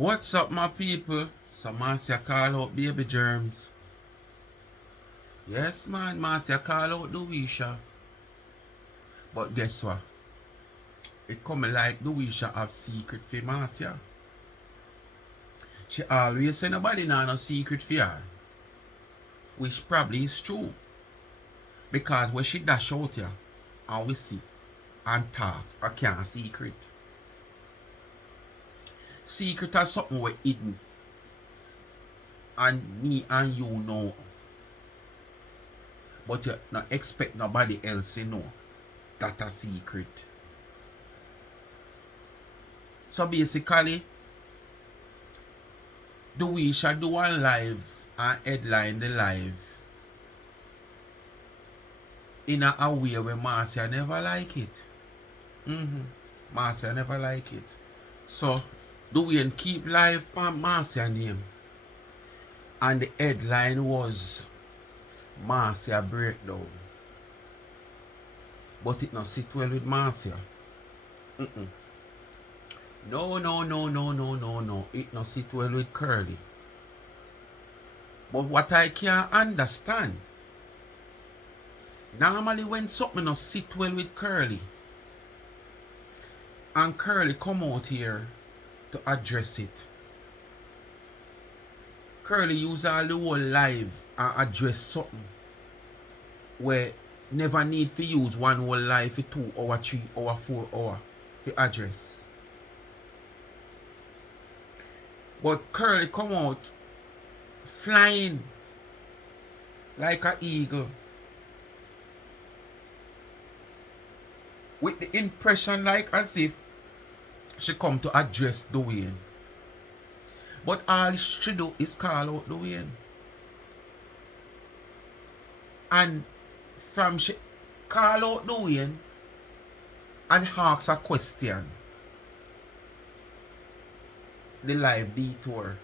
What's up, my people? So Marcia call out baby germs. Yes, man, Marcia call out Louisa. But guess what? It come like Louisa have secret for Marcia. She always say nobody know no secret for her. Which probably is true. Because when she dash out here, and we see and talk, I can't secret. Secret is something we hidden. And me and you know. But you not expect nobody else to know. That a secret. So basically, the we shall do one live and headline the live in a way where Marcia never like it. Marcia never like it. So do we keep live on Marcia name. And the headline was Marcia breakdown. But it not sit well with Marcia. No. It not sit well with Curly. But what I can't understand, normally when something not sit well with Curly, and Curly come out here to address it, Curly use all the whole live and address something where never need to use one whole live for 2 hour, 3 hour, 4 hour to address. But Curly come out flying like an eagle with the impression like as if she come to address Dwayne. But all she do is call out Dwayne. And from she call out Dwayne and ask a question, the live detour,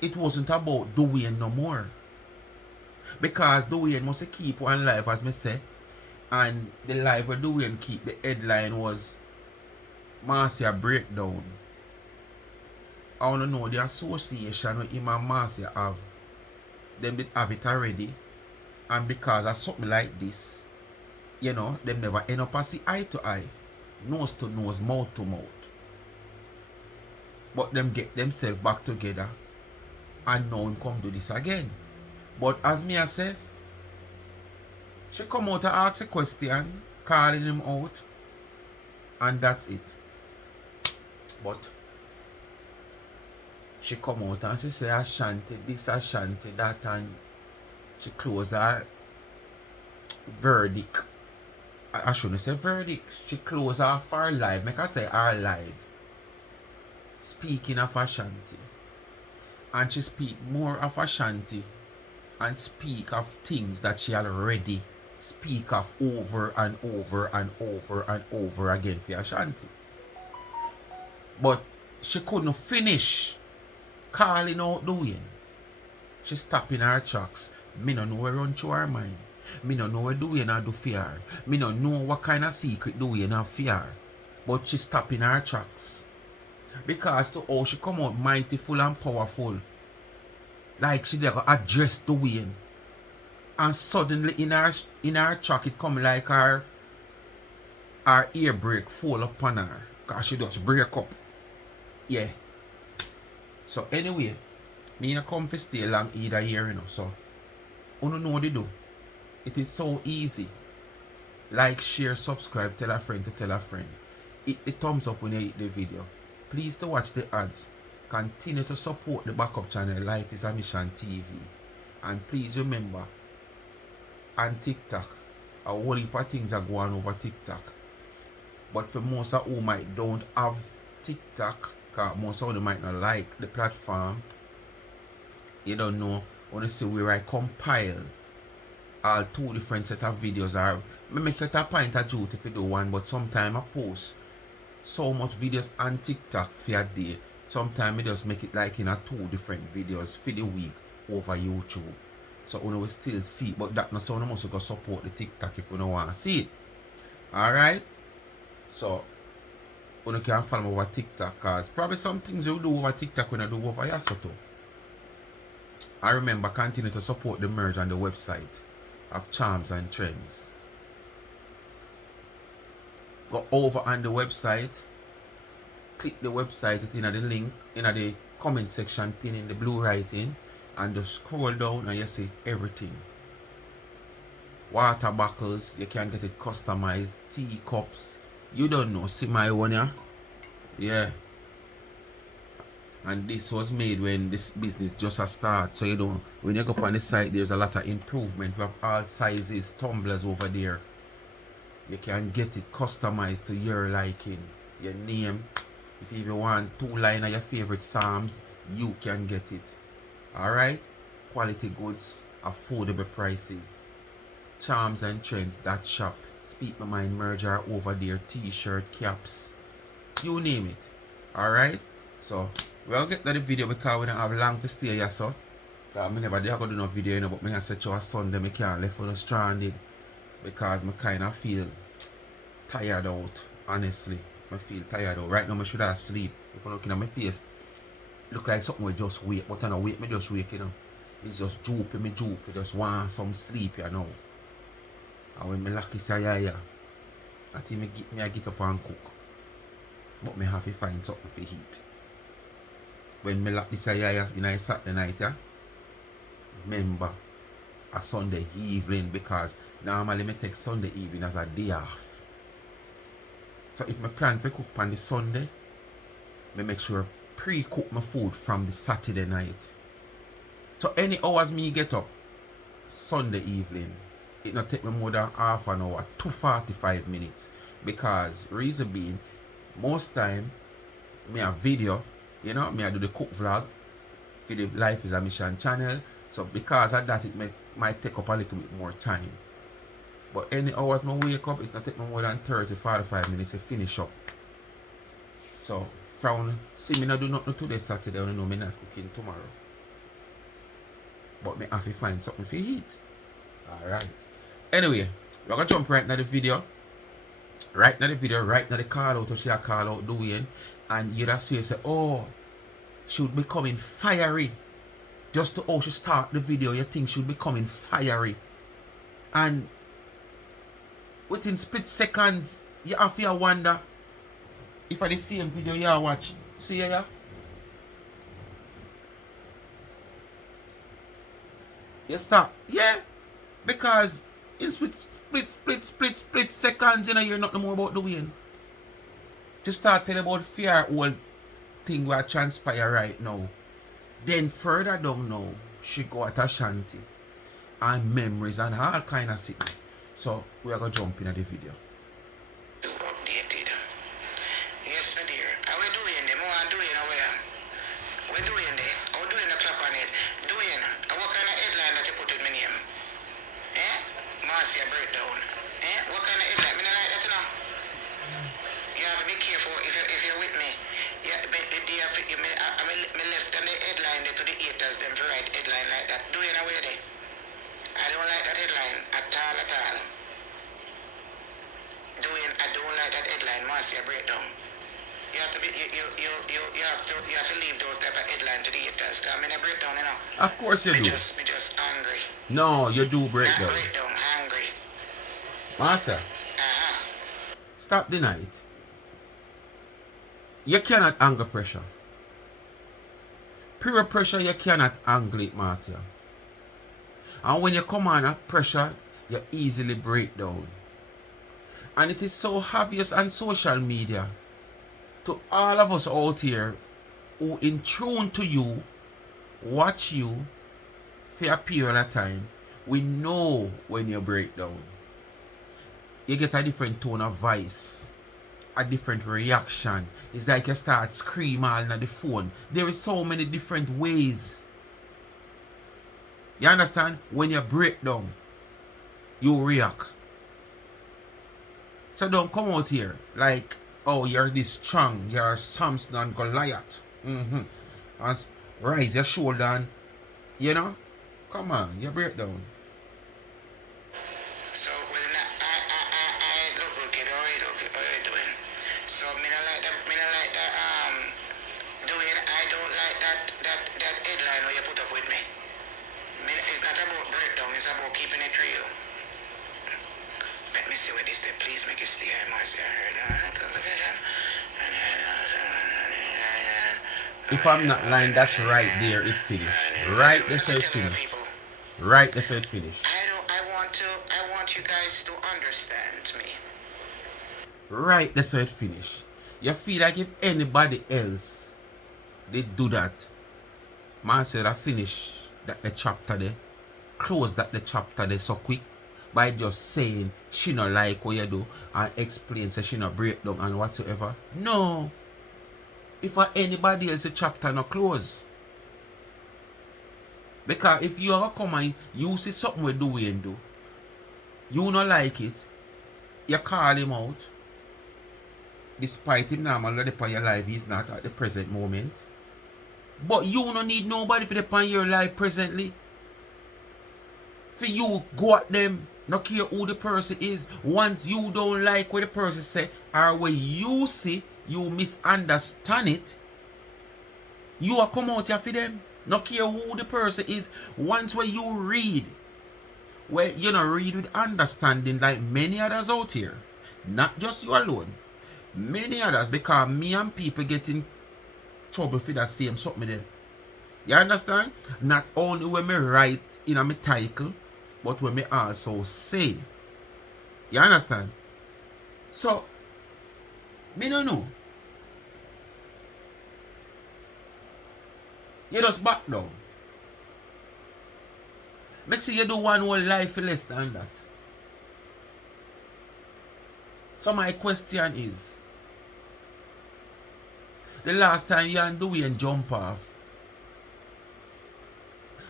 it wasn't about Dwayne no more. Because Dwayne must keep one live, as me say. And the live where Dwayne keep, the headline was Marcia breakdown. I want to know the association with him and Marcia have. Them did have it already. And because of something like this, you know, them never end up as see eye to eye. Nose to nose, mouth to mouth. But them get themselves back together. And now him come do this again. But as me I say, she come out to ask a question, calling him out, and that's it. But she come out and she say Ashanti this, Ashanti that, and she close her verdict. I shouldn't say verdict. She close off her live. Make I say her live. Speaking of Ashanti. And she speak more of Ashanti and speak of things that she already speak of over and over and over and over again for Ashanti. But she couldn't finish calling out Dwayne. She stopped in her tracks. Me no know where run through her mind. Me no know what Dwayne a do for her. Me no know what kind of secret Dwayne have for her. But she stopped in her tracks. Because to how she come out mighty full and powerful. Like she never address Dwayne. And suddenly in her track it come like her ear brake fall upon her. Cause she just break up. Yeah. So anyway, me not come to stay long either here, you know. So you know what they do. It is so easy. Like, share, subscribe, tell a friend to tell a friend. Hit the thumbs up when you hit the video. Please to watch the ads. Continue to support the backup channel Life is a Mission TV. And please remember, on TikTok, a whole heap of things are going over TikTok. But for most of who might don't have TikTok, because most of them might not like the platform, you don't know, want to see where I compile all 2 different set of videos. Or I make it a point of duty if you do one, but sometimes I post so much videos on TikTok for a day. Sometimes I just make it like in a 2 different videos for the week over YouTube. So you will still see, but that not so you must go support the TikTok if you don't want to see it. Alright? So you can follow me over TikTok, cause probably some things you do over TikTok when I do over here, so too. I remember continue to support the merge on the website of Charms and Trends. Go over on the website, click the website, it's in the link, in the comment section, pin in the blue writing, and just scroll down and you see everything. Water bottles, you can get it customized, tea cups, you don't know, see my one here? Yeah. And this was made when this business just a start, so you know, when you go up on the site, there's a lot of improvement. We have all sizes, tumblers over there. You can get it customized to your liking, your name. If you even want 2 lines of your favorite psalms, you can get it. Alright? Quality goods, affordable prices. Charms and Trends, that shop. Speak My Mind merger over there, t-shirt, caps, you name it. Alright? So, we'll get to the video because we don't have long to stay here, so. I never did do no video, you know, but I said to a Sunday, I can't left for stranded. Because I kind of feel tired out, honestly. I feel tired out. Right now, I should have sleep. If I'm looking at my face, look like something will just wake. But I don't wake, me just wake, you know. It's just droopy, me droopy. Just want some sleep, you know. And when I lucky say, yeah, I think I get up and cook. But I have to find something for heat. When I lucky say, yeah, in a Saturday night, yeah, remember, a Sunday evening, because normally I take Sunday evening as a day off. So if I plan to cook on the Sunday, I make sure pre-cook my food from the Saturday night. So any hours me get up Sunday evening, it not take me more than half an hour, 2:45 minutes. Because reason being, most time me a video, you know, me I do the cook vlog for the Life is a Mission channel. So because of that, it might take up a little bit more time. But any hours I wake up, it will take me more than 30-45 minutes to finish up. So, from see me not do nothing today Saturday, I know me not cooking tomorrow. But me have to find something for eat. Alright. Anyway, we're gonna jump right into the video. Right now the call out, or she a call out doing, and you just say, oh, she would be coming fiery. Just to how she start the video, you think she would be coming fiery. And within split seconds, you have to wonder if I the same video you watch. See ya? You start. Yeah. Because in split seconds, you know, you're not no more about the win. Just start telling about fear whole thing will transpire right now. Then further down now, she go at Ashanti and memories and all kind of things. So we are gonna jump into the video. Updated. Yes, my dear. How we doing them? What are doing away? We doing there. How we doing the clap on it? Doing. What kind of headline that you put in my name? Marcia breakdown. What kind of headline? Me not like that, you know. You have to be careful if you're with me. Yeah, me left them the headline there to the haters them to write headline like that. Doing away there. I don't like that headline at all. I don't like that headline, Marcia breakdown. You have to be you have to leave those type of headline to the haters. I mean a breakdown, you know. Of course you do. Me just angry. No, you do breakdown. Not breakdown, angry. Marcia, stop the night. You cannot anger pressure. Pure pressure, you cannot angle it, Marcia. And when you come on a pressure, you easily break down. And it is so obvious on social media to all of us out here who in tune to you, watch you for a period of time, we know when you break down. You get a different tone of voice, a different reaction. It's like you start screaming on the phone. There is so many different ways. You understand? When you break down, you react. So don't come out here like, oh, you're this strong, you're Samson and Goliath. And rise your shoulder and, you know, come on, you break down. So when I look, how you doing? So me not like that If I'm not lying, that's right there, it finished. Right there, so it finished. Right there, so it finished. I want you guys to understand me. Right there, so it finished. You feel like if anybody else did do that, Marcia finish that the chapter there, close that the chapter there so quick by just saying she not like what you do and explain say she not break down and whatsoever. No. If anybody else a chapter not close. Because if you are come and you see something we do and do, you not like it, you call him out. Despite him normally upon your life, he's not at the present moment. But you don't need nobody for upon your life presently. For you go at them, not care who the person is. Once you don't like what the person say, or when you see, you misunderstand it, you are come out here for them. Not care who the person is. Once when you read, where you know read with understanding like many others out here, not just you alone, many others, because me and people get in trouble for that same something there. You understand? Not only when me write in my title, but when me also say. You understand? So, me don't know. You just back down. Me see you do one whole life for less than that. So my question is, the last time you and Dwayne jump off,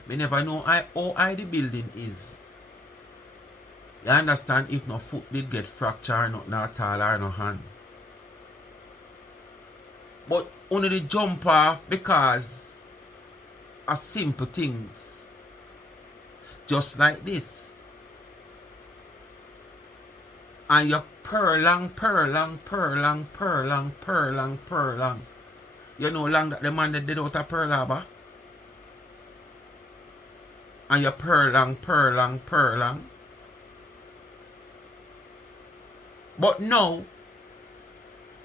me never know how high the building is. You understand? If no foot did get fractured, not tall or no hand. But only the jump off because of simple things. Just like this. And you purlang. You know long that the man that did out a Pearl Harbor? And you purlang. But now,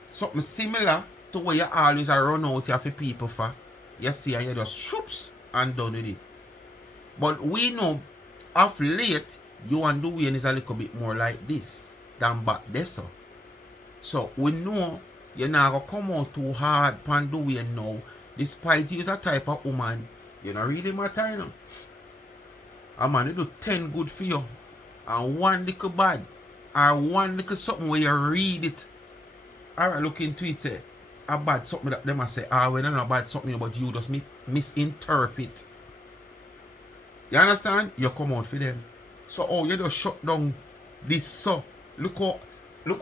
something similar to where you always run out here for people for. You see, and you just shoops and done with it. But we know, of late, you and Dwayne is a little bit more like this than back there, so. So, we know you're not going to come out too hard upon Dwayne now. Despite you is a type of woman, you don't really matter, you know. A man, you do 10 good for you, and 1 little bad, or 1 little something where you read it, or look into it, say, a bad something that them say, when not a bad something, but you just misinterpret. You understand? You come out for them. So, you just shut down this, so. Look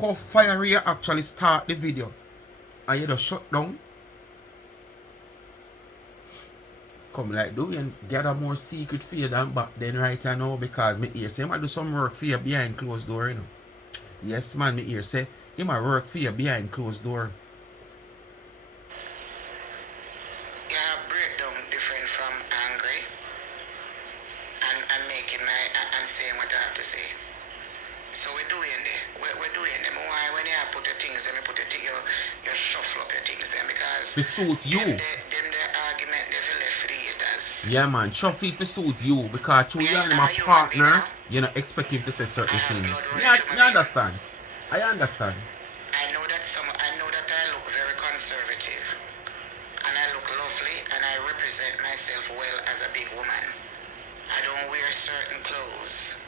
how fiery you actually start the video. And you just shut down. Come like do and gather more secret for you than back then right now, because me hear say I do some work for you behind closed door, you know. Yes man, me hear say he might work for you behind closed door. You have breakdown different from angry and making and saying what I have to say. So we're doing there. We're doing them. Why when you put the things then you put the thing, you shuffle up your things then, because To suit you. Them the argument they feel left for the haters. Yeah man, shuffle to suit you, because through you and my partner, you know, expect him to say certain things. You understand? I understand. I know that I look very conservative. And I look lovely and I represent myself well as a big woman. I don't wear certain clothes.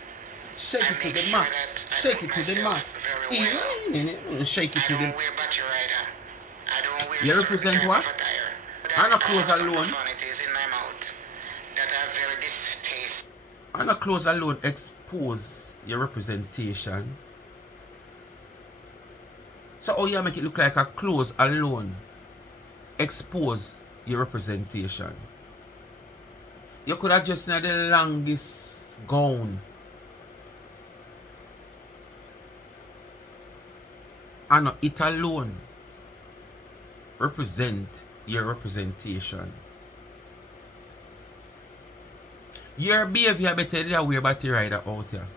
Shake it to the max. Shake it to the max. Shake it to the max. I don't wear battery rider. I don't wear you represent what? And a clothes alone. Profanities in my mouth that are very distaste. And a clothes alone expose your representation. So how you make it look like a clothes alone expose your representation? You could have just had the longest gown. And it alone represent your representation. Your behavior better than wear battery rider out here.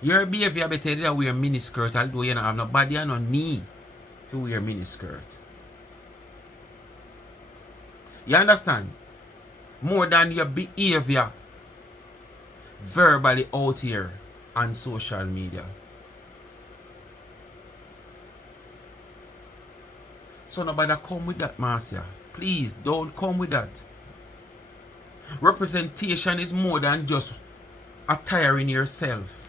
Your behavior better than wear miniskirt, although you don't have no body and no knee to wear miniskirt. You understand? More than your behavior verbally out here on social media. So nobody come with that, Marcia. Please don't come with that. Representation is more than just attiring yourself.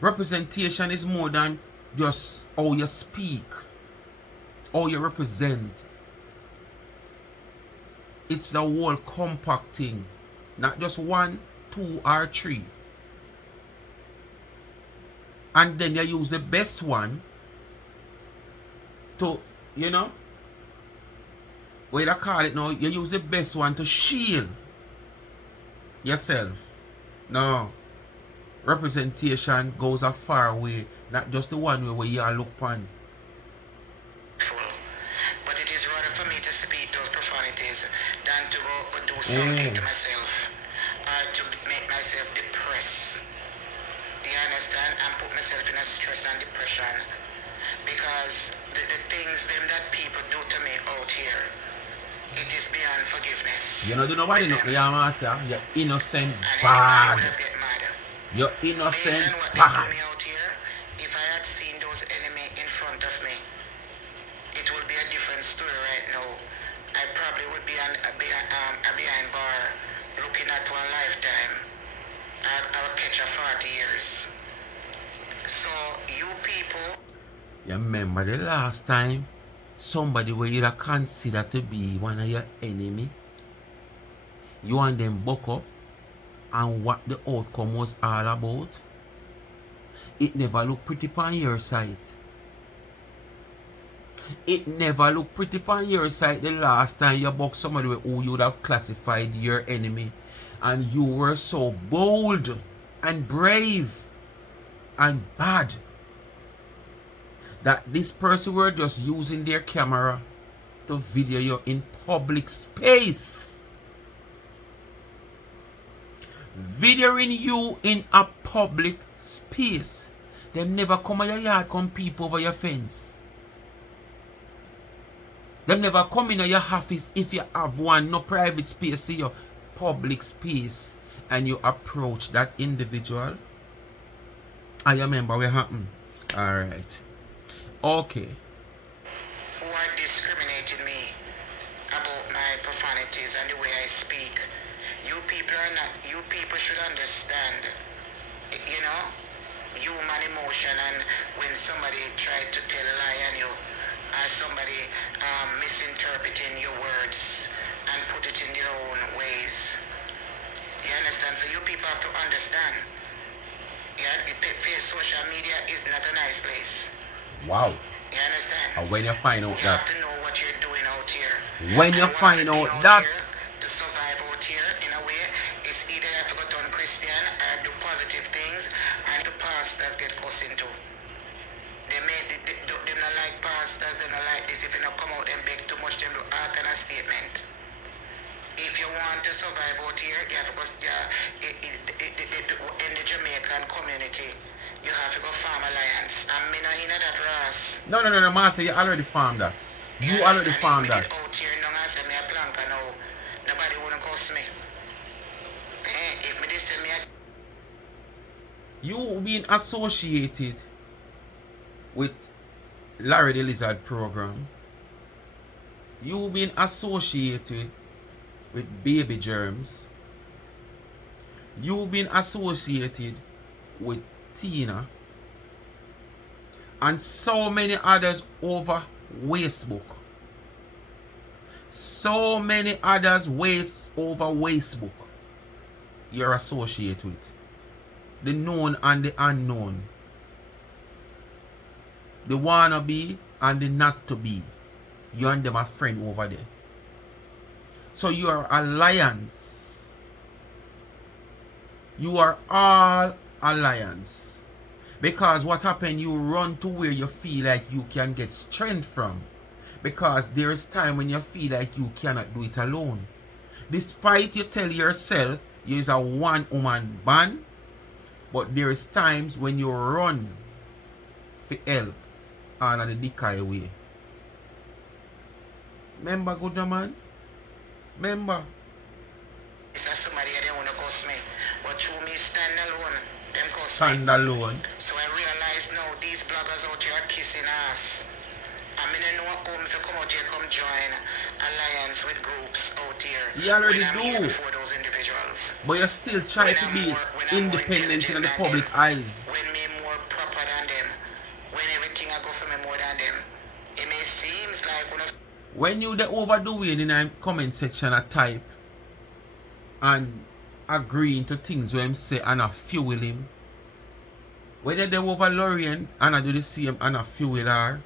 Representation is more than just how you speak, how you represent. It's the whole compact thing. Not just 1, 2, or 3. And then you use the best one to, you know, what you call it now, you use the best one to shield yourself. No. Representation goes a far way, not just the one way where you are look upon. But it is rather for me to speak those profanities than to go but do something to myself or to make myself depressed. You understand? And put myself in a stress and depression. Because the things them that people do to me out here, it is beyond forgiveness. You know, do nobody know you, Marcia. You're innocent, bad. You're innocent, based on what bad. they do me out here, if I had seen those enemy in front of me, it would be a different story right now. I probably would be behind bar looking at one lifetime. I would catch a 40 years. So you people... You remember the last time somebody where you consider to be one of your enemy, you and them buck up, and what the outcome was all about? It never looked pretty on your side. It never looked pretty on your side the last time you buck somebody who you would have classified your enemy. And you were so bold and brave and bad that this person were just using their camera to video you in public space. Videoing you in a public space. They never come at your yard, come peep over your fence. They never come in your office if you have one, no private space, see your public space, and you approach that individual. I remember what happened. Alright. Okay. Who are discriminating me about my profanities and the way I speak. You people are not, you people should understand, you know, human emotion, and when somebody tried to tell a lie on you, or somebody misinterpreting your words and put it in their own ways. You understand? So you people have to understand. Yeah, social media is not a nice place. Wow. You understand? And when you find out You that, have to know what you're doing out here. when you find out that, to survive out here in a way, it's either you have to go turn Christian or do positive things, and the pastors get cussed into. They not like pastors, they not like this. If you not come out and beg too much, them do all kind of statement. If you want to survive out here, you have to go in the Jamaican community. You have to go farm alliance. I'm not in that race. no, Marcia, you already farmed that. You already farmed that. Out here, no I say me a plank now. Nobody wanna cuss me. If me this say me a... You being associated with Larry the Lizard program. You being associated with baby germs. You being associated with Tina and so many others over Facebook. So many others over Facebook you're associated with. The known and the unknown. The wannabe and the not to be. You and them are friend over there. So you are alliance. You are all alliance. Because what happened, you run to where you feel like you can get strength from. Because there is time when you feel like you cannot do it alone. Despite you tell yourself you is a one-woman band, but there is times when you run for help on the decay way. Remember, good man? Remember? This is somebody they want to cuss me. But through me stand alone, them cuss me. Stand alone. So I realize now these bloggers out here are kissing ass. I mean, I know how if you come out here, come join alliance with groups out here. You already when I'm here do. before those individuals. But you still try When to I'm be more, when I'm more independent in intelligent the than public them. eyes. When me more proper than them. When everything I go for me more than them. It may seems like when you the overdoing in the comment section a type and agreeing to things when him say and a fuel him. When they over Lorien and I do the same and a fuel her.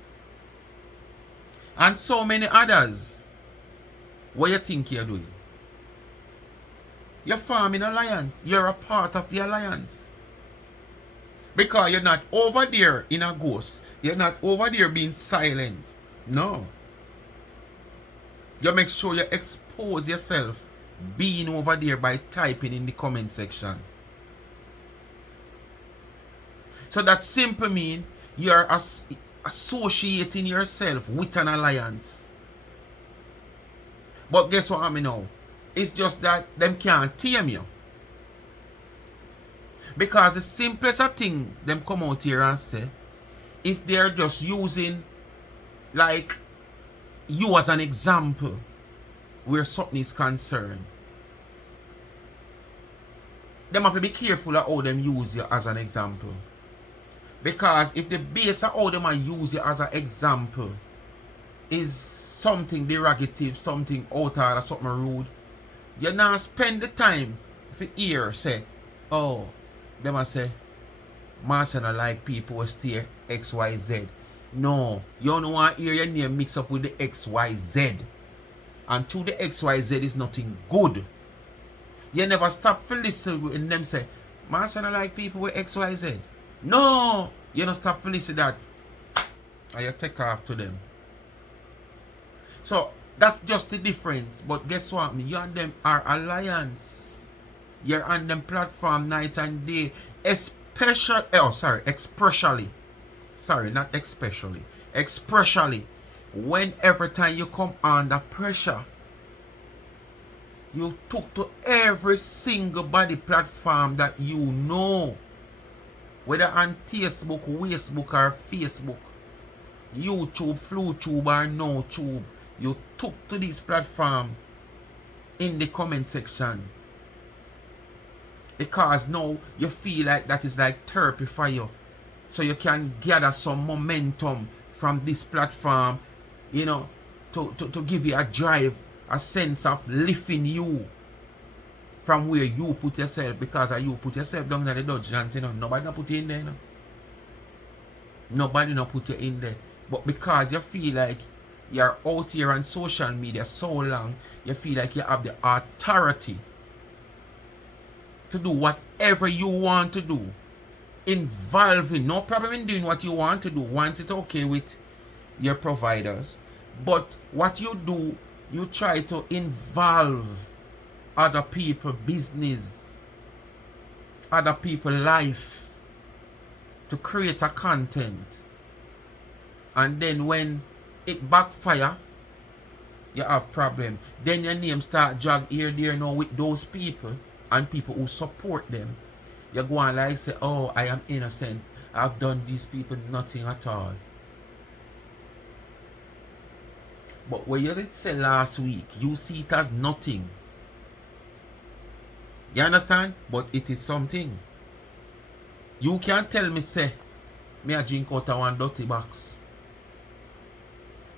And so many others. What you think you're doing? You're forming alliance. You're a part of the alliance. Because you're not over there in a ghost. You're not over there being silent. No. You make sure you expose yourself being over there by typing in the comment section. So that simply means you're associating yourself with an alliance. But guess what I mean now? It's just that them can't tame you. Because the simplest thing them come out here and say, if they're just using like you as an example where something is concerned, them have to be careful of how them use you as an example. Because if the base of how them use you as an example is something derogative, something out or something rude, you now spend the time for hear say, oh, them a say, Marcia not like people who stay XYZ. No, you don't want to hear your name mix up with the XYZ. And to the XYZ is nothing good. You never stop for listen when them say, Marcia not like people with XYZ. No, you don't stop for listen that. And you take off to them. So that's just the difference. But guess what? You and them are alliance. You're on them platform night and day. Especially when every time you come under pressure, you talk to every single body platform that you know, whether on Facebook, Facebook or Facebook, YouTube, FluTube or NoTube. You took to this platform in the comment section because now you feel like that is like therapy for you, so you can gather some momentum from this platform, you know, to give you a drive, a sense of lifting you from where you put yourself, because you put yourself down in the dungeon, you know, nobody not put you in there, you know? Nobody not put you in there, but because you feel like you're out here on social media so long, you feel like you have the authority to do whatever you want to do, involving, no problem in doing what you want to do once it's okay with your providers. But what you do, you try to involve other people business, other people life, to create a content. And then when it backfire, you have problem. Then your name start drag here there now with those people and people who support them. You go on like say, oh, I am innocent, I've done these people nothing at all. But what you did say last week, you see it as nothing. You understand? But it is something. You can't tell me say me a drink out of one dirty box.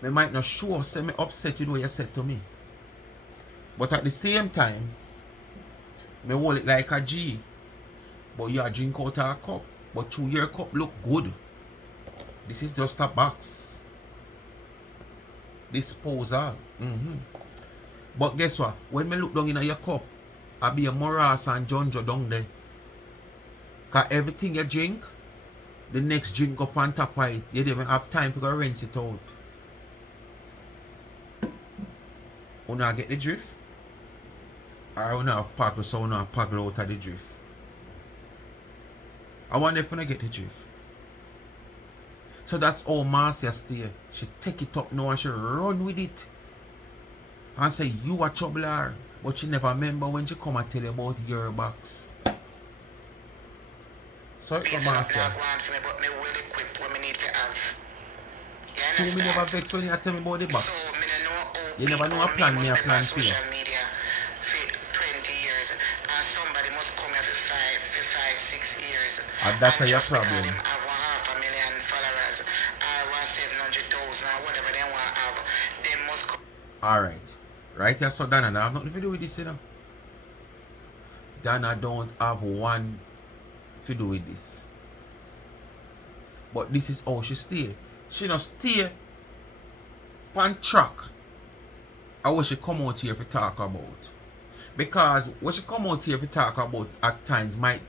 Me might not sure say me upset with what you said to me. But at the same time, me hold it like a G. But you a drink out of a cup. But through your cup look good. This is just a box. Disposal. But guess what? When me look down in your cup, I be a Marcia and Jonjo down there. Cause everything you drink, the next drink up on top of it, you don't even have time to go rinse it out. Una get the drift? Or una have paddle, so una paddle out of the drift? I wonder if una get the drift. So that's how Marcia stay. She take it up now and she run with it. and say you a trouble her, but she never remember when she come and tell you about your box. So it come Marcia. Not want for me, but me well equipped what me need to have. You So me understand? never vex when you tell me about the box. So me don't know how You never know a people plan, must me a be plan on for you. social media for 20 years and somebody must come here for 5, 6 years. And that's your just problem. because them have 500,000 followers or 700,000 or whatever they want to have, they must come. Alright. Right here, so Dana, I have nothing to do with this, you know. Dana don't have one to do with this. But this is how she stay. She not stay on track of what she come out here to talk about. Because what she come out here to talk about at times might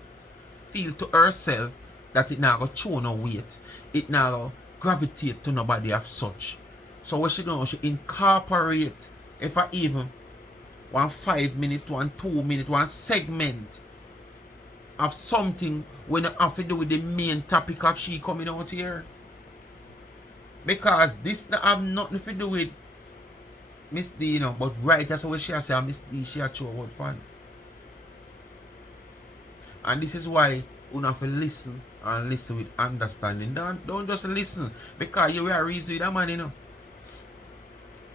feel to herself that it now go show no weight. It now go gravitate to nobody of such. So what she do, she incorporate, if I even 1 5 minute, 1 2 minute, one segment of something when it have to do with the main topic of she coming out here. Because this have nothing to do with Miss D, you know, but right, that's what she say, Miss D, she a throw out pan. And this is why you have to listen and listen with understanding. Don't just listen, because you are reason with a man, you know.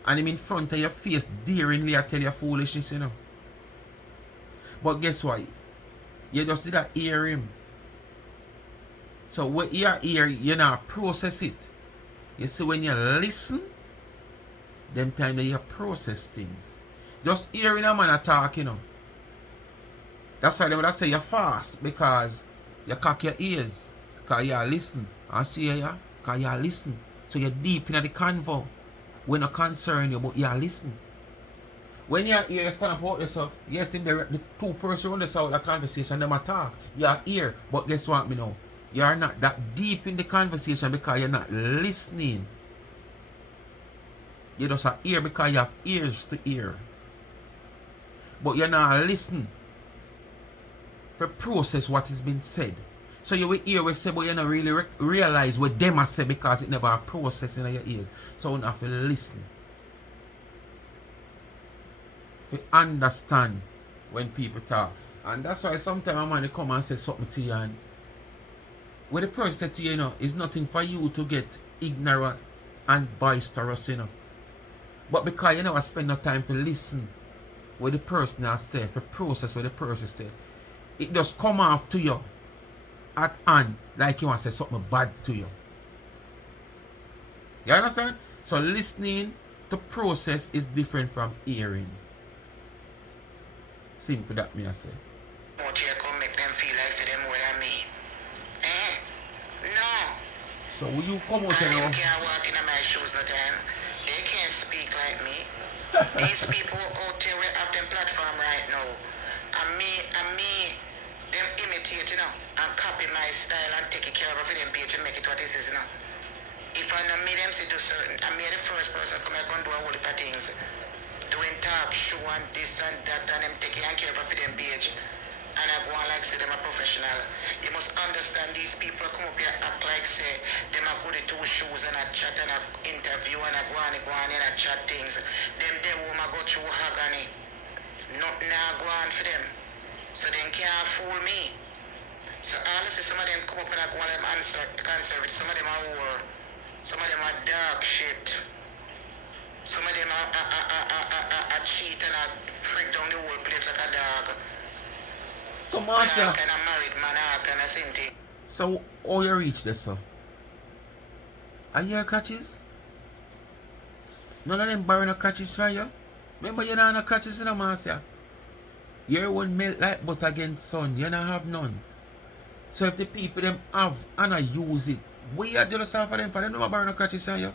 And him in front of your face daringly I tell you foolishness, you know. But guess what? You just did not hear him. So when you hear, you now process it. You see, when you listen, them time that you process things. Just hearing a man attack, you know. That's why they would say you're fast, because you cock your ears. Because you listen. And see you, because you listen. So you're deep in the convo. We're not concerned you, but you listen. When you hear you stand up out there, so yes, the two person on the side of the conversation, them attack. You hear, but guess what, me know? You are not that deep in the conversation because you're not listening. You just hear because you have ears to hear. But you're not listening to process what has been said. So you will hear what say, but you don't really realize what them are say because it never processed in your ears. So you have to listen. To understand when people talk. And that's why sometimes a man come and say something to you, and when the person said to you, you know, it's nothing for you to get ignorant and boisterous, you know. But because you never spend no time to listen what the person has said, to process what the person said, it just come off to you at hand like you want to say something bad to you. You understand? So listening to process is different from hearing. Simple that me I say. Out here come make them feel like say them more than me. No. So will you come out And and them can't walk in my shoes no time. They can't speak like me. These people out there will have them platform right now. And me, them imitate, you know, and copy my style and take care of them page to make it what it is, you know. If I know me them say do certain, I me the first person come here and do a whole heap of things. Doing talk show and this and that, and them taking care of them page. And I go on like say them a professional. You must understand these people come up here act like say them a go to two shoes and a chat and a interview and a go on and a chat things. Them they woman go through agony. Nothing now go on for them. So they can't fool me. So honestly some of them come up and I go on them answer conservative. Some of them are war. Some of them are dark shit. Some of them are cheat and are freak down the whole place like a dog. So Marcia, Kind of married man, kind of same thing. so how you reach this, sir? Are you a catches? None of them borrow no catches for you? Remember you don't have no catches in the Marcia. Your one melt like butter against sun. You don't have none. So if the people them have and I use it, we are jealous of them for them never borrow no catches for you.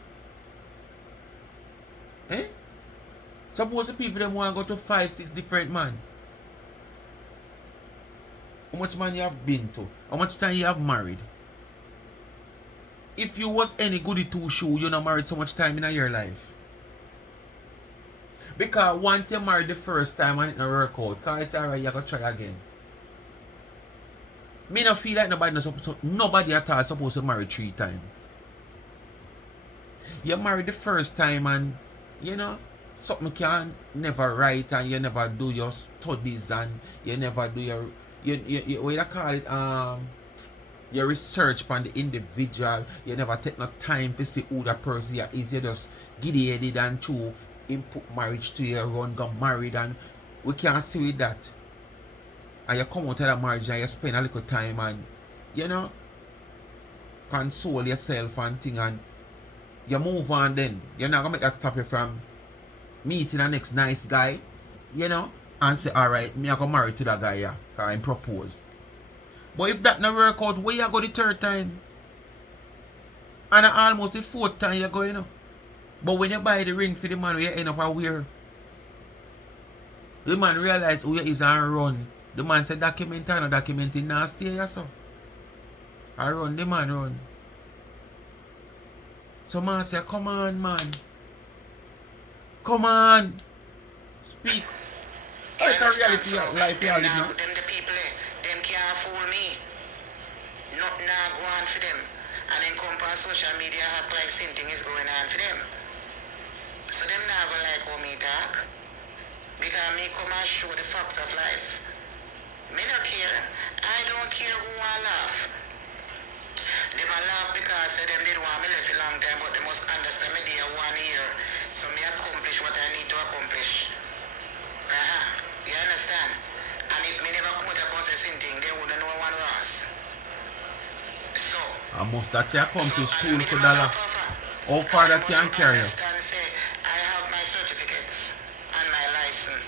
Eh? Suppose the people them want to go to 5, 6 different man. How much man you have been to? How much time you have married? If you was any goody two shoe, you not married so much time in your life. Because once you married the first time and it not work out, cause it's alright, you gotta try again. Me not feel like nobody at all supposed to marry 3 times. You married the first time and you know, something can never write and you never do your studies and you never do your what you call it, your research on the individual, you never take no time to see who the person is, you just giddy headed and true input marriage to your run got married, and we can't see with that. And you come out of that marriage and you spend a little time and console yourself and thing, and you move on. Then you're not gonna make that stop you from meeting the next nice guy, and say, alright, me I go marry to that guy, yeah, because I'm proposed. But if that not work out, where you go the third time? And almost the fourth time you go, But when you buy the ring for the man, you end up a wear. The man realize who he is and run. The man say document and documenting now stay here, so. I run, the man run. So Marcia, come on, man. Come on. Speak. It's a reality of life you live now. Them the people, them can't fool me. Nothing now go on for them. And then come on social media, act like something is going on for them. So them now go like how me talk. Because me come and show the facts of life. Me no care. I don't care who I laugh. Them a laugh because them did want me left a long time, but they must understand me there 1 year. So me accomplish what I need to accomplish. You understand? And if me never come out and say something, they wouldn't know one was. So almost that you accomplish $2 how far that can carry you. Say, I have my certificates and my license.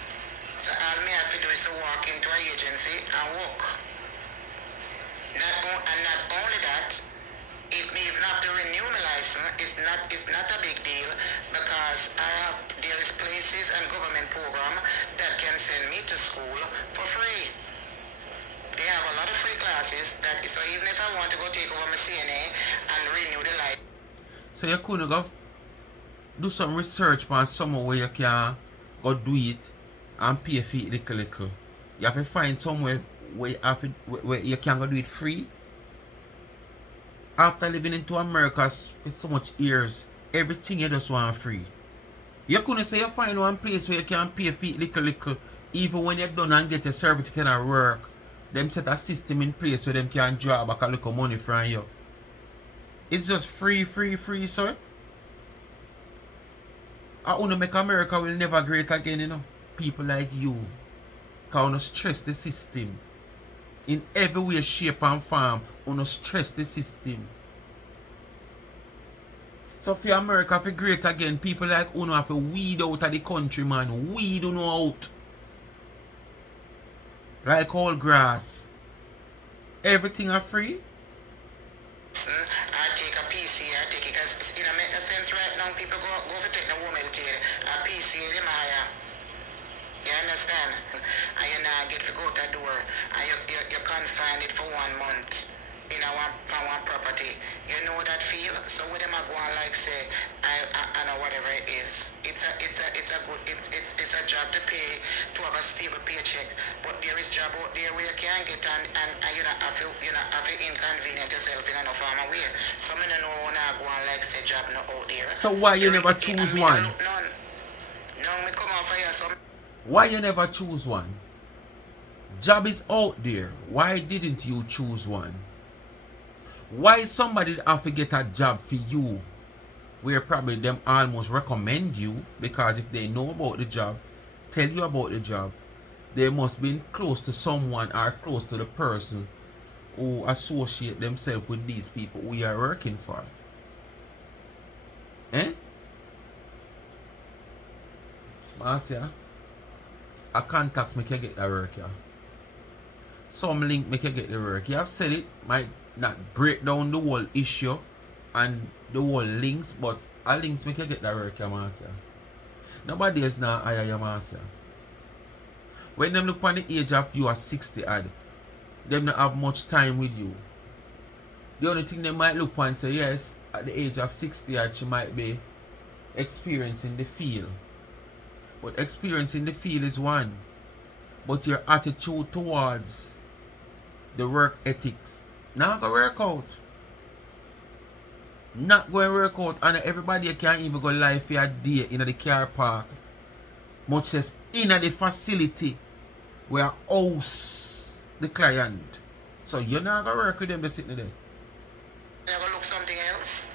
So all me have to do is to walk into an agency and work. Not only that, if me even have to renew my license, it's not a big deal, because there is places and government program that can send me to school for free. They have a lot of free classes so even if I want to go take over my CNA and renew the license. So you couldn't go do some research on somewhere where you can go do it and pay for it little. You have to find somewhere where you can go do it free. After living into America for so much years, everything you just want free. You couldn't say you find one place where you can pay for it little, even when you're done and get your certificate and work. Them set a system in place where them can draw back a little money from you. It's just free, sir. I want to make America will never great again, People like you. Because you stress the system. In every way, shape and form, you stress the system. So for America to great again, people like you have to weed out of the country, man. Weed you out. Like all grass. Everything are free. I take a PCA, I take it because it make no sense right now. People go for take the woman to a PCA, them higher. You understand? And you now get to go to the door and you confine it for 1 month in one property. You know that feel? So with them I go on like say I know whatever it is. It's a job to pay to have a stable paycheck. But there is job out there where you can't get and you don't have to inconvenience yourself in no form of way. So I don't know when I go on like say job not out there. So why you never choose one? No, me come off here some. Why you never choose one? Job is out there. Why didn't you choose one? Why somebody have to get a job for you where probably them almost recommend you, because if they know about the job, tell you about the job, they must be close to someone or close to the person who associate themselves with these people who you are working for. Marcia, a contacts make you get the work, yeah. Some link make you get the work. You have said it might not break down the whole issue and the whole links, but a links make you get the work, yeah, Marcia. Nobody is not hire you, Marcia. When them look on the age of you are 60 odd, them not have much time with you. The only thing they might look on and say, yes, at the age of 60 odd, she might be experiencing the field. But experiencing the field is one. But your attitude towards the work ethics not gonna work out. Not going to work out. And everybody can even go live for a day in the car park much less in the facility where house the client. So you're not gonna work with them sitting there. I go look something else.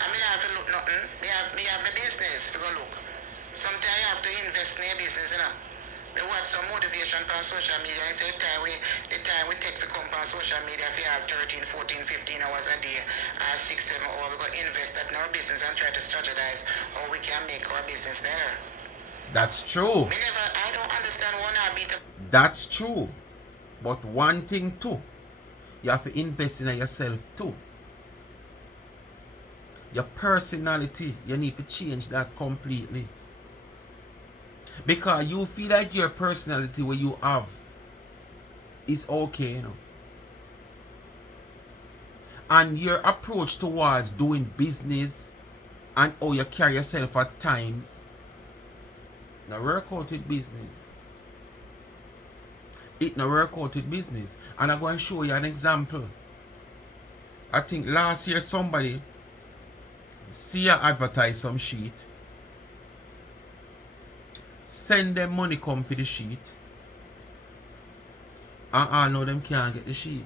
I mean, I have to look nothing. Me have my business to go look. Sometimes you have to invest in your business, you know. We watch some motivation on social media and say the time we take to come on social media if you have 13, 14, 15 hours a day, 6, 7 hours, we're going to invest that in our business and try to strategize how we can make our business better. That's true. I don't understand one habit. That's true. But one thing too, you have to invest in yourself too. Your personality, you need to change that completely. Because you feel like your personality what you have is okay, you know. And your approach towards doing business and how you carry yourself at times, now work out with business. It now work out with business. And I'm going to show you an example. I think last year somebody see you advertise some sheet, send them money come for the sheet, and all know them can't get the sheet.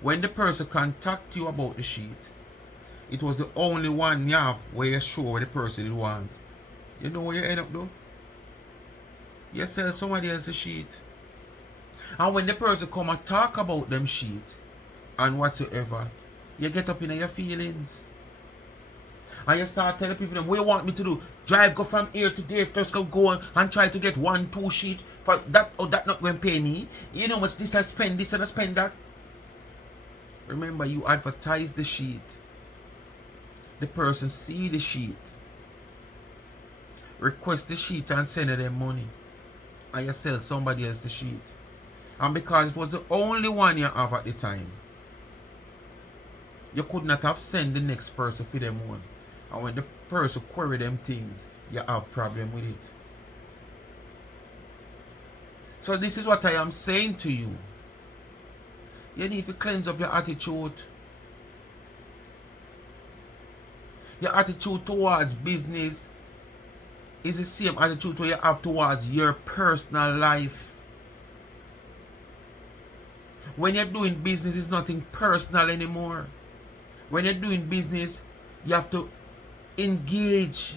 When the person contact you about the sheet, it was the only one you have where you show what the person did want. You know where you end up though? You sell somebody else's sheet. And when the person come and talk about them sheet and whatsoever, you get up in your feelings. And you start telling people, what you want me to do? Drive, go from here to there, just go on and try to get 1-2 sheet for that, or that not going to pay me. You know how much this I spend this and I spend that. Remember, you advertise the sheet. The person see the sheet, request the sheet and send them money. And you sell somebody else the sheet. And because it was the only one you have at the time, you could not have sent the next person for them one. And when the person query them things, you have problem with it. So this is what I am saying to you. You need to cleanse up your attitude. Your attitude towards business is the same attitude you have towards your personal life. When you're doing business, it's nothing personal anymore. When you're doing business, you have to engage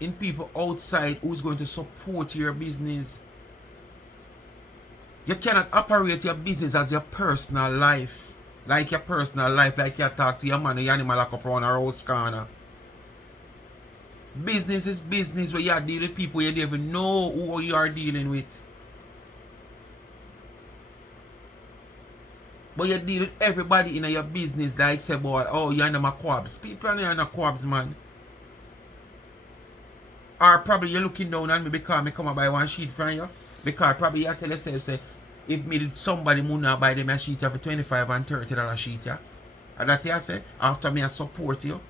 in people outside who's going to support your business. You cannot operate your business as your personal life. Like your personal life, like you talk to your man or your animal like up around a house corner. Business is business where you are dealing with people you don't even know who you are dealing with. But you deal with everybody in your business like say boy, oh you're in my quabs. People are in the quabs, man. Or probably you're looking down on me because I come and buy one sheet from you. Because probably you tell yourself say, if me somebody not buy them a sheet for $25 and $30 sheet, yeah. And that you say, after me I support you.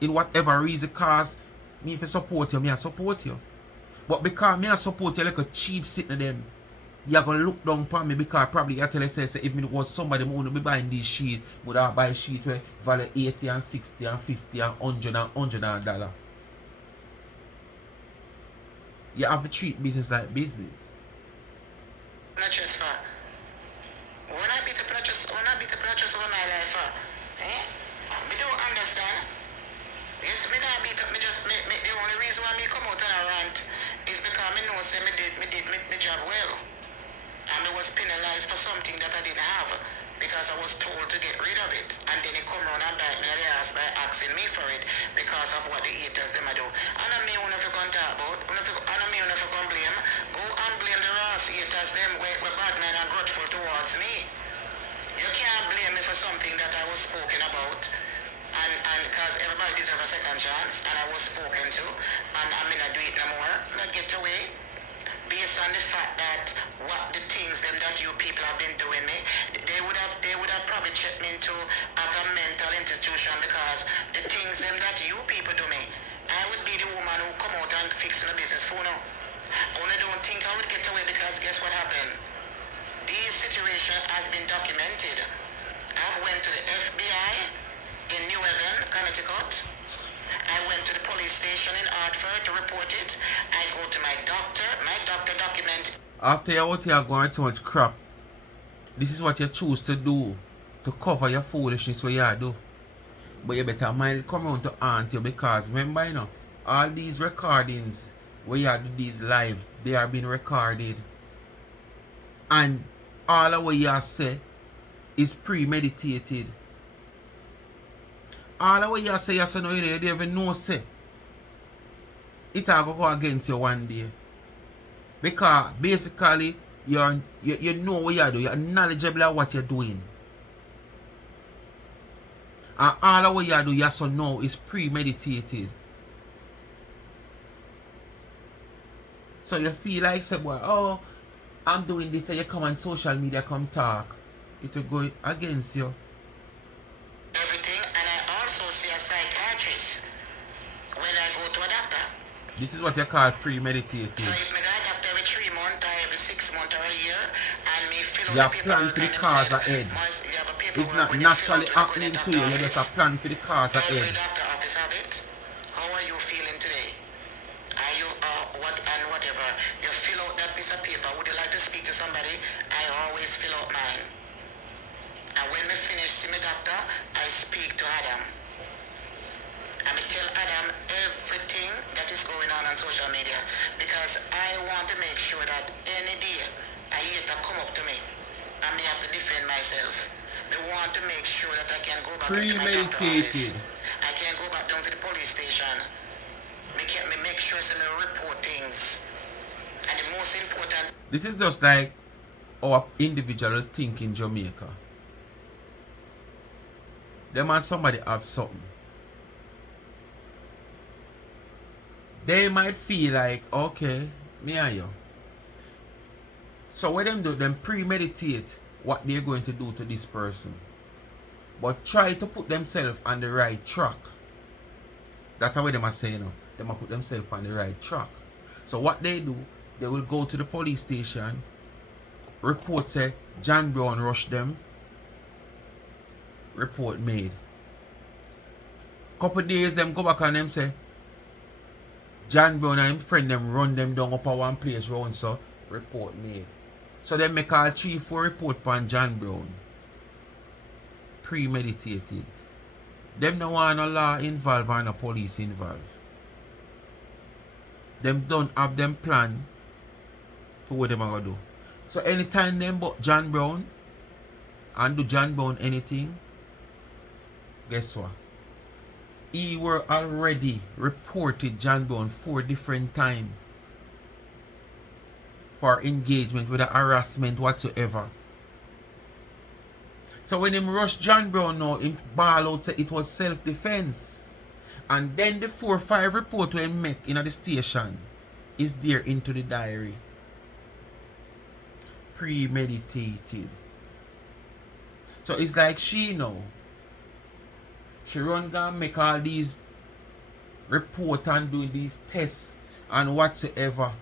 In whatever reason cause me if I support you, me I support you. But because me I support you like a cheap sitting them, you're gonna look down upon me because probably you tell yourself say, if me was somebody who would be buying these sheets, would I buy sheet where value 80 and 60 and 50 and 100 and $100. You have to treat business like business. Not just for when I beat the purchase over my life, me don't understand. Yes, me not beat up. Me just me the only reason why me come out on a rant is because me know say me did my job well, and me was penalized for something that I didn't have because I was told to get rid of it, and then he come around and bite me in the ass by asking me for it because of what the haters them I do. And I me wanna fi talk about, and I me wanna fi blame. Go and blame the Ross haters them where bad men are grudgeful towards me. You can't blame me for something that I was spoken about. And because everybody deserves a second chance, and I was spoken to, and I'm gonna do it no more, I get away. Based on the fact that what the things them that you people have been doing me, they would have probably checked me into a mental institution because the things them that you people do me, I would be the woman who come out and fix the business for now. Only don't think I would get away because guess what happened? This situation has been documented. I went to the FBI in New Haven, Connecticut. I went to the police station in Hartford to report it. After you're out here going too much crap, this is what you choose to do to cover your foolishness what you do. But you better mind come around to haunt you, because remember, you know, all these recordings where you do these live, they are being recorded. And all of what you say is premeditated. All of what you say, no, you don't even know, say. It will go against you one day. Because basically, you know what you do, you're knowledgeable of what you're doing. And all of what you do, yes or no, is premeditated. So you feel like, say, boy, oh, I'm doing this, and you come on social media, come talk. It will go against you. Everything, and I also see a psychiatrist when I go to a doctor. This is what you call premeditated. So if me go to a doctor every 3 months or every 6 months or a year, and me fill You out the plan paperwork for the and them cause said, ahead. you have a paperwork It's not when you fill naturally out when you happening to go you. to You the just doctor a plan for the cause office. ahead. Every doctor office have it. How are you feeling today? Are you what and whatever? You fill out that piece of paper. Would you like to speak to somebody? I always fill out mine. And when we finish see my doctor, I speak to Adam. And I tell Adam everything that is going on social media, because I want to make sure that any day I hear to come up to me and me have to defend myself. I want to make sure that I can go back into my doctor office. I can go back down to the police station. Me make sure I report things. And the most important. This is just like our individual think in Jamaica. Them and somebody have something. They might feel like, okay, me and you. So what them do, them premeditate what they're going to do to this person. But try to put themselves on the right track. That's what them are saying now. They must put themselves on the right track. So what they do, they will go to the police station, report say John Brown rushed them, report made. Couple days them go back and them say John Brown and his friend them run them down up at one place round, so report made. So they make all 3-4 report on John Brown. Premeditated. Them no want no law involved and no police involved. Them don't have them plan for what them are gonna do. So anytime them but John Brown and do John Brown anything, guess what? He were already reported John Brown 4 different times for engagement with a harassment whatsoever. So when him rush John Brown now, him ball out say it was self-defense. And then the 4-5 report when make in the station is there into the diary. Premeditated. So it's like she know. She run down make all these report and doing these tests and whatsoever.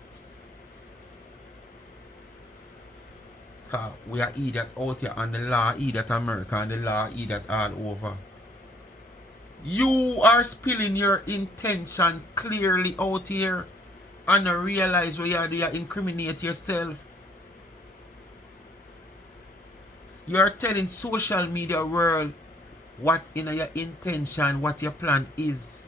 Cause we are idiot out here and the law idiot America and the law idiot all over. You are spilling your intention clearly out here and not realize what you are doing, you incriminate yourself. You are telling social media world what in your intention, what your plan is.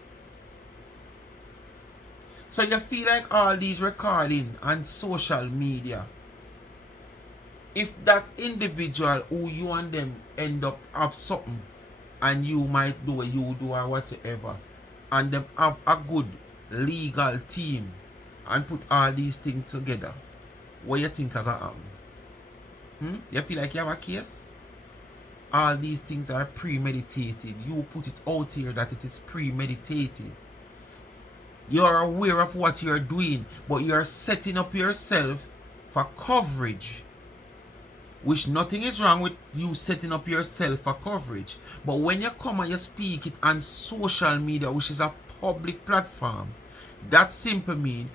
So you feel like all these recording on social media, if that individual who you and them end up have something and you might do what you do or whatsoever, and them have a good legal team and put all these things together, what you think are gonna happen? You feel like you have a case? All these things are premeditated. You put it out here that it is premeditated. You are aware of what you are doing, but you are setting up yourself for coverage. Which nothing is wrong with you setting up yourself for coverage. But when you come and you speak it on social media, which is a public platform, that simply means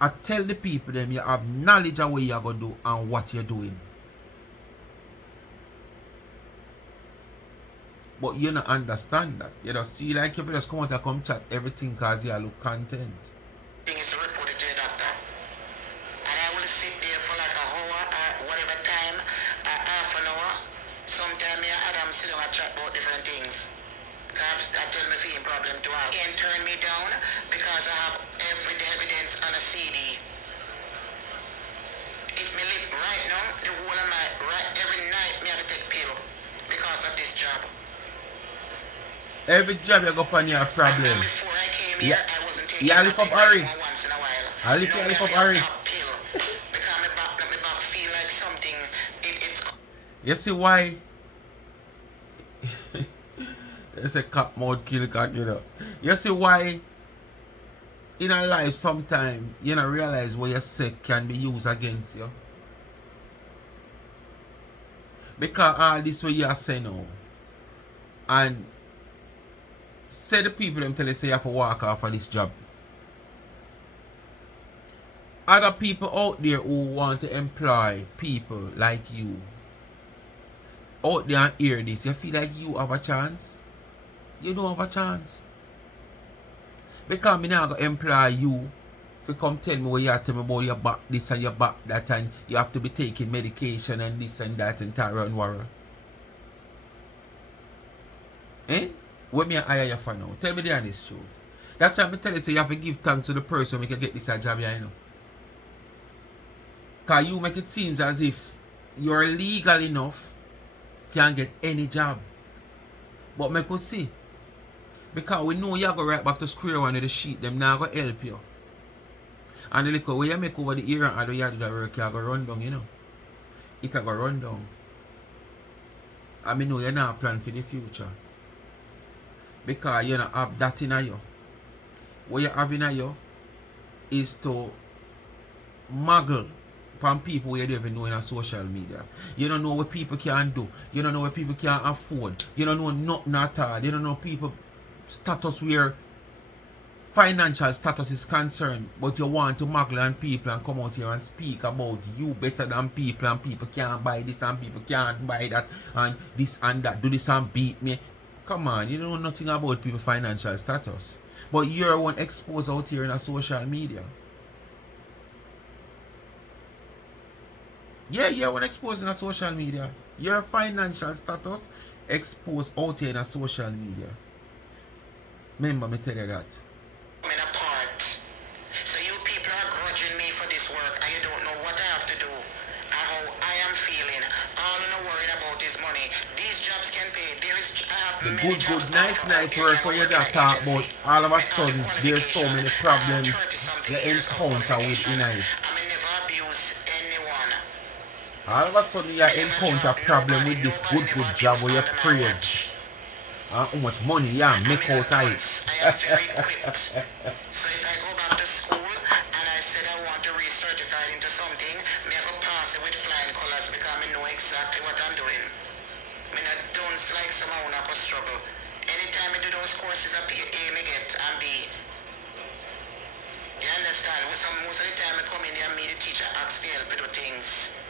I tell the people them you have knowledge of what you're going to do and what you're doing. But you don't understand that. You just see like you just come out and come chat everything because you look content. Things reported to your doctor. And I will sit there for like a Every job you go upon you have problem. And before I came here, I wasn't taking Yeah, my lift up pill Harry. anymore once in a while. I lift Now me up have Harry. a pill. Because my back feel like something. It's You see why? It's a cat mouth kill cat, you know. You see why in a life sometimes you don't realize what you say can be used against you. Because all this what you are saying now. And say the people them tell you say you have to walk off of this job. Other people out there who want to employ people like you out there and hear this, you feel like you have a chance? You don't have a chance. Because me not gonna employ you if you come tell me what you have to tell me about your back this and your back that and you have to be taking medication and this and that and Tara and Warra. Eh? What me hire you for now? Tell me the honest truth. That's why I tell you so you have to give thanks to the person who can get this job here, you know. Cause you make it seem as if you're legal enough can get any job. But make us see. Because we know you go right back to square one of the sheet, them now go help you. And the little way you make over the year and you do the work, you go run down, you know. It go run down. I mean, know you're not plan for the future. Because you don't have that in you. What you have in you is to muggle from people you don't even know in a social media. You don't know what people can do. You don't know what people can afford. You don't know nothing at all. You don't know people status where financial status is concerned, but you want to muggle on people and come out here and speak about you better than people and people can't buy this and people can't buy that and this and that, do this and beat me. Come on, you don't know nothing about people's financial status. But you're one exposed out here in a social media. Yeah, you're one exposed in a social media. Your financial status exposed out here in a social media. Remember me tell you that. apart. So you people are grudging me for this work and you don't know what I have to do and how I am feeling. All I'm not worried about is money. These jobs can pay. There is I have The many good, jobs nice work for you that talk about. All of a sudden, there's so many problems you encounter with in life. I may never abuse anyone. All of a sudden, you encounter problem with this good job where you praise. How much money you make out of it. I am very equipped. So if I go back to school and I said I want to recertify into something, me I go pass it with flying colors because I know exactly what I'm doing. Me not don't like someone who not go struggle. Anytime I do those courses, I pay A, me get and B. You understand? Most of the time I come in there and me the teacher asks for help to do things.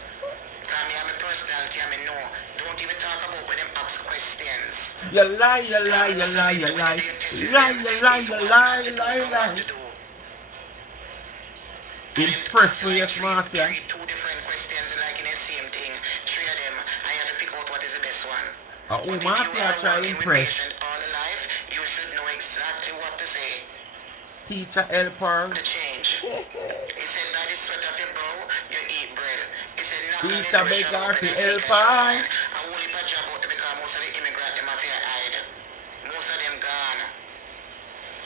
Because me have my personality and me know. Don't even talk about when them ask questions. You lie. Impressed with your Marcia. Two different questions like in the same thing. Three of them, I have to pick out what is the best one. Oh, Marcia try impress. All the life, you should know exactly what to say. Teacher helper. The change. He said, by the sweat of your brow, you eat bread. He said, not Teacher on the pressure, beggar but to in the helper. I will heap a job out because most of the immigrants, them have their hide. Most of them gone.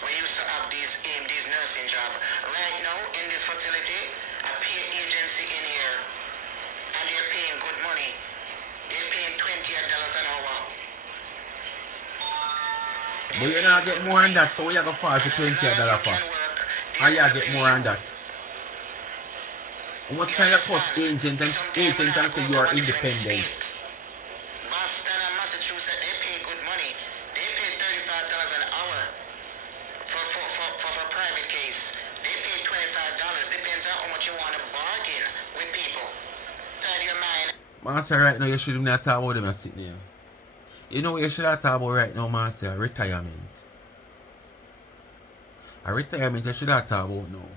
We used to have these nursing job. Right now, in this facility, a pay agency in here, and they're paying good money. They're paying $28 an hour. But you not get more than that, so you have to fall for $20 for. And you get more than that. What kind of cost agent and say you are independent? Boston and Massachusetts, they pay good money. They pay $35 an hour for a private case. They pay $25. Depends on how much you want to bargain with people. Tell your mind. Marcia, right now you should not talk about them and sit there. You know what you should have talk about right now, Marcia? Retirement. A retirement you should have talk about now.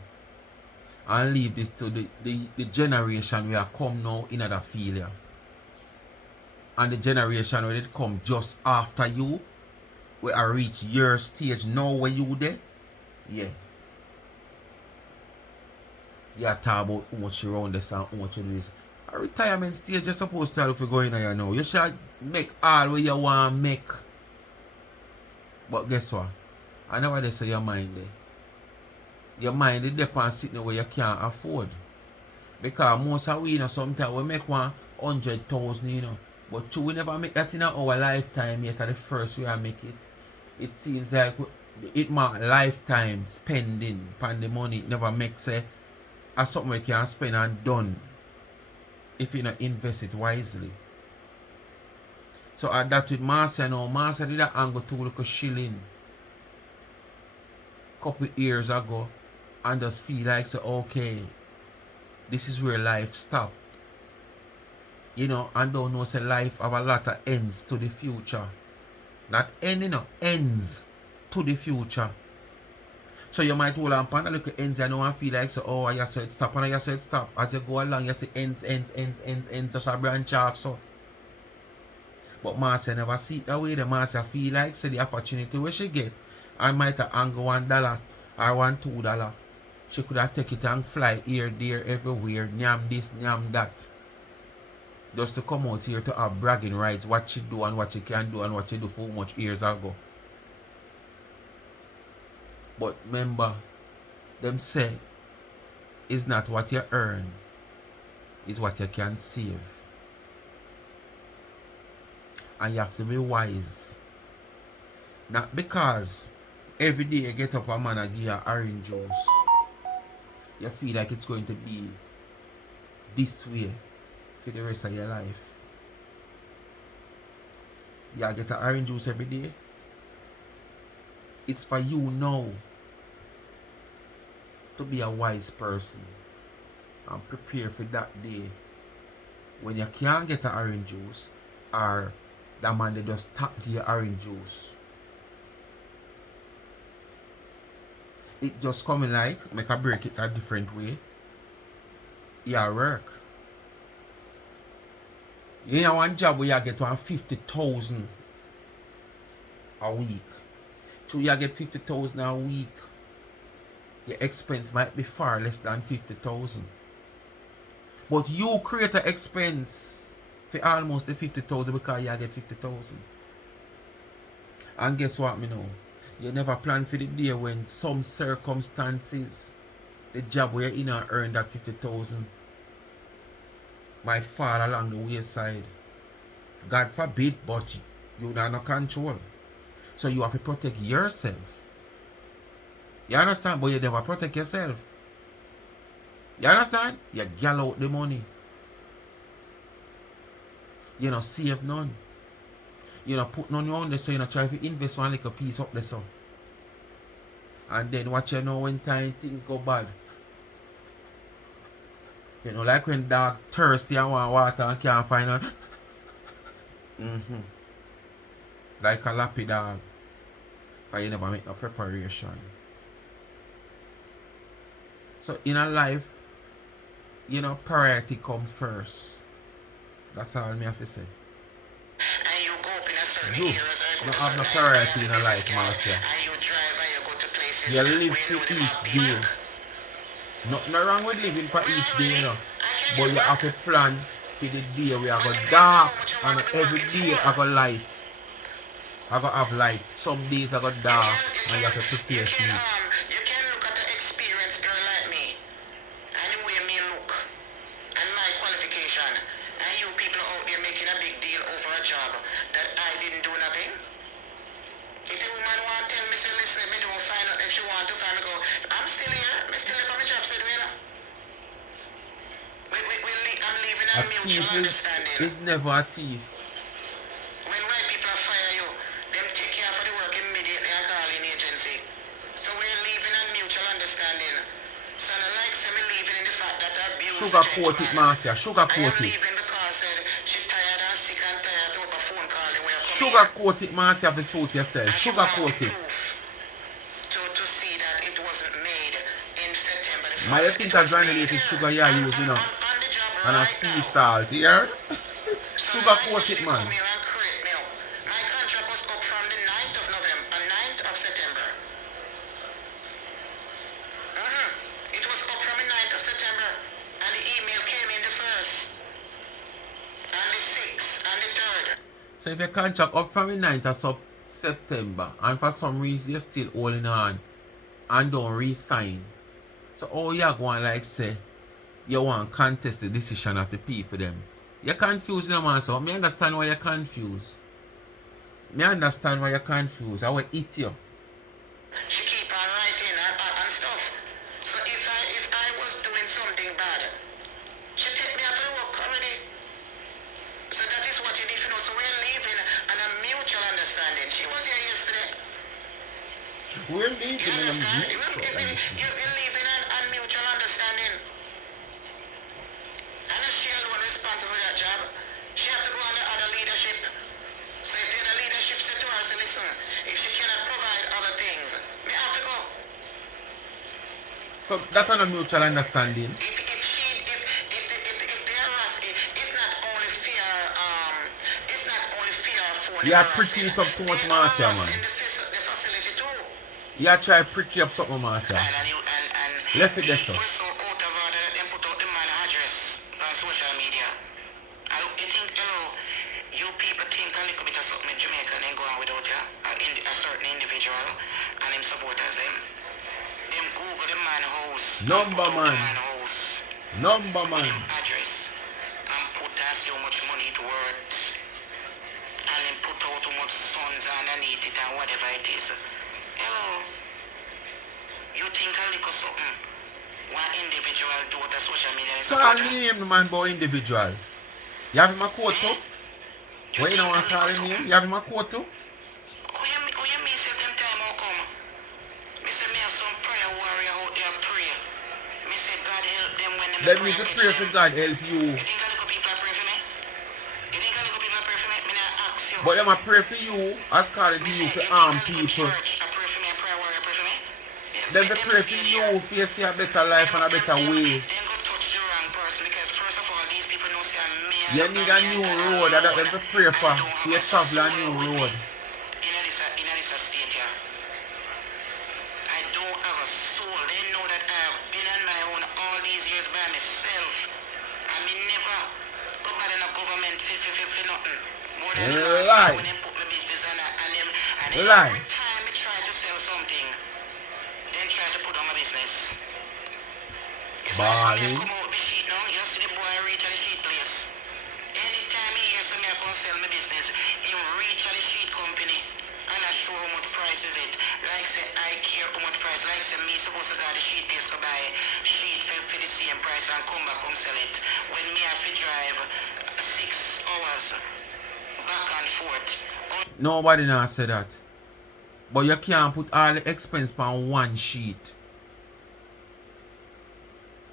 And leave this to the generation where come now in other failure. And the generation where it come just after you, where I reach your stage now where you there. Yeah. You talk about how much you round this and how much you do this. A retirement stage you're supposed to look for going on now. You should make all what you want to make. But guess what? I never they say your mind there. Your mind is depend sitting where you can't afford. Because most of we, you know, sometimes we make 100,000, you know. But we never make that in our lifetime yet. At the first we make it. It seems like it might lifetime spending upon the money. It never makes a something we can spend and done if you not invest it wisely. So at that with Marcia now, Marcia did that angle to look a shilling couple years ago and just feel like so okay, this is where life stopped. You know, and don't know say life have a lot of ends to the future. Not ending, no, ends to the future. So you might hold on upon a little ends and know and feel like so oh I said stop and I said stop. As you go along you say ends, just a branch off so. But Marcia never see it that way. The Marcia feel like say the opportunity where she get and might have angle $1 or $2. She could have take it and fly here, there, everywhere, nyam this, nyam that. Just to come out here to have bragging rights, what she do and what she can do and what she do for much years ago. But remember, them say, it's not what you earn, it's what you can save. And you have to be wise. Not because every day you get up a man and give you orange juice, you feel like it's going to be this way for the rest of your life. You get an orange juice every day. It's for you now to be a wise person and prepare for that day when you can't get an orange juice or that man they just tap the orange juice. It just coming like make a break it a different way. Yeah, work. You know one job where you get 50,000 a week. So you get 50,000 a week. Your expense might be far less than 50,000. But you create an expense for almost the 50,000 because you get 50,000. And guess what me know? You never plan for the day when some circumstances, the job where you're in and earn that 50,000 might fall along the wayside. God forbid, but you don't have no control. So you have to protect yourself. You understand? But you never protect yourself. You understand? You gal out the money. You know, save none. You know, put none on there so you know try to invest one little piece up there so. And then what you know when time things go bad. You know, like when dog thirsty and want water and can't find it. Like a lappy dog. Because you never make no preparation. So in a life, you know, priority come first. That's all me have to say. And you go up in a certain You areas or don't go to have no certain priority in a life, business Marcia. and you drive and you go to places You where live you for know them each have day. people. Nothing wrong with living for each day, you know. I But can you get have to work. plan for the day where I go But depends on dark how much you and want to be every working day for. I go light. I go have light. Some days I go dark and you have to prepare for it. You can look at an experienced girl like me and the way me look and my qualification and you people out there making a big deal over a job that I didn't do nothing. If the woman want to tell me, say, listen, me don't find out if she want to find me, go, I'm still here, me still up on my job, said we know. I'm leaving a A mutual thief understanding. is never a thief. When white people fire you, them take care for the work immediately and call in agency. So we're leaving a mutual understanding. So I like say me leaving in the fact that I abuse Sugarcoat it, gentleman. Marcia. I am Sugarcoat it. leaving because said she tired and sick and tired to up a phone call and we are coming here. Sugarcoat it, Marcia, to suit yourself. And she want Sugarcoat the it. proof to see that it wasn't made in September the 1st. My think as granulated sugar you are using, you know, on the job and a right sea now. salt, yeah? So Sugarcoat it, man. come here and create me up. My contract was up from the 9th of November, 9th of September. It was up from the 9th of September. And the email came in the 1st. And the 6th and the 3rd. So if your contract up from the 9th of September and for some reason you're still holding on and don't resign. So all you're going like say you want to contest the decision of the people them. You're confused, man. So I understand why you're confused. I understand why you're confused. I will eat you. She keep on writing and stuff. So if I was doing something bad, she take me off the work already. So that is what it is, you know. So we're leaving on a mutual understanding. She was here yesterday. We're leaving You in a understand? mutual understanding. You're leaving on mutual understanding. I know she alone responsible for that job. She had to go under other leadership. So if the other leadership said to her, say, listen, if she cannot provide other things, me have to go. So that's on a mutual understanding. If they harass, it's not only fear for the You are harassing. pretty it up too much, They Marcia, harass man. in the facility too. You are trying to pretty up something, Marcia. And Left it there, so. people so out of order that they put out the man address on social media. You think, hello, you people think a little bit of something in Jamaica and then go on without you, a certain individual and him supporters them. Them Google the man house. Number man. Number man. Him address and put and see how much money it worth. And then put out how much sons underneath it and whatever it is. Hello. You think a little something one individual do what a social media is Call name the man boy individual. You have him a quote too? What you don't want to call him name? You have him a quote too? Who you mean say them time how come? Me say me have some prayer warrior out there pray. Me say God help them when them Let me just pray for God help you. You think a little people are pray for me? You think a little people are pray for me? Me not ask you. But them a pray for you as calling Me you say, for you arm think a little people. church a pray for me, a prayer warrior pray for me? Them they pray for you for you see a better life and a better way. Then go touch the wrong person because first of all these people know say me. You need a new road that them to pray for. So you travel a new road. In this state here. I don't have a soul. They know that I have been on my own all these years by myself. I mean never go bad in a government for nothing. More than the last time when they put my business on and every time I try to sell something, then try to put on my business. You see I come out with the sheet now, you see the boy reach at the sheet place. Anytime he hears me I can sell my business, he reach at the sheet company and I show how much price is it. Like say I care how much price. Like say me supposed to go to the sheet place to buy sheet for the same price and come back come sell it. When me have to drive 6 hours back and forth. Nobody now say that. But you can't put all the expense on one sheet.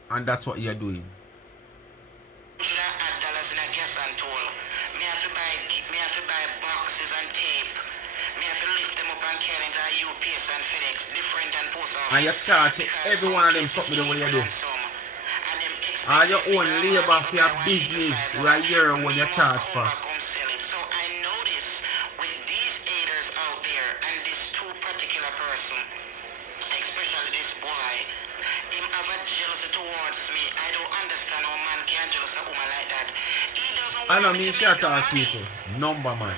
And that's what you're doing. Should I add dollars in a gas and toll? Me have to buy boxes and tape. Me have to lift them up and carry them to UPS and FedEx, different and post office. And you charge every one of them something the way you do. All your own labor for your business right here when you charge for. So I notice with these haters out there and this two particular person, especially this boy, him have a jealousy towards me. I don't understand how man can jealous a woman like that. He doesn't I know want me me to can't make the talk money. people. Number man.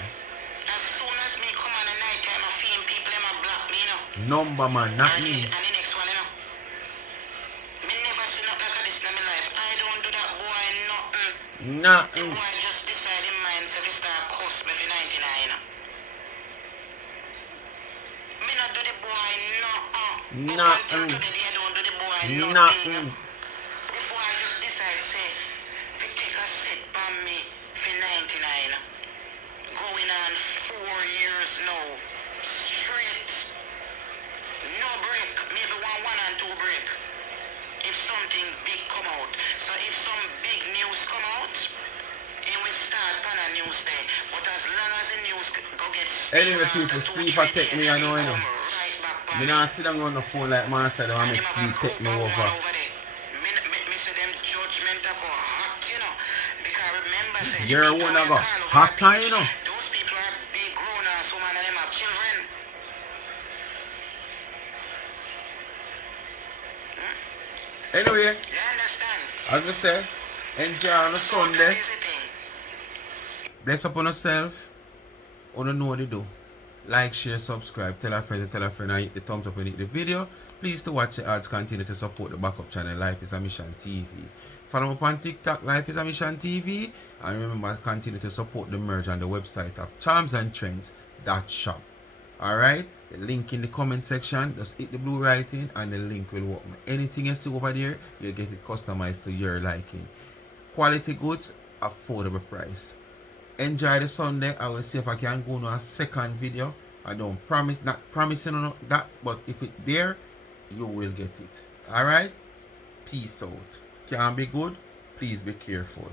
As soon as me come on the night time, I feel people them a block me, you know. Number man, not And me. the next one, you know. Me never see nothing like this in my life. I don't do that boy nothing. Nah. The boy just decide in mind if he start cost me for 99. Me not do the boy nothing. Nah. Up until today, I don't do the boy Nah. nothing. The boy just decide say, if he take a set by me for 99. Going on 4 years now. Straight. No break. Maybe one and two break. If something big come out. So if some big news come out, and we start on a news day. But as long as the news go get Anyway, after people, 2, sleep 3 and take me, days, I know, it you know. come right back on Me me. not sit down on the phone like Marcia, they want And to them have a sleep, group take me of woman over. over there. Me say them judgment a go hot, you know. Because remember, say the You're people one wey of a call over hot the time, page, you know. those people are big grown ass woman and them have children. Anyway, You understand? as I say, enjoy on a So Sunday. that is the thing. Bless upon yourself. You don't know what to do. Like, share, subscribe, tell a friend, and hit the thumbs up and hit the video. Please to watch the ads, continue to support the backup channel Life is a Mission TV. Follow me up on TikTok, Life is a Mission TV. And remember, continue to support the merge on the website of charmsandtrends.shop. Alright? The link in the comment section, just hit the blue writing and the link will work. Anything you see over there, you'll get it customized to your liking. Quality goods, affordable price. Enjoy the Sunday. I will see if I can go on a second video. I don't promise, not promising that, but if it's there, you will get it. Alright? Peace out. Can be good, please be careful.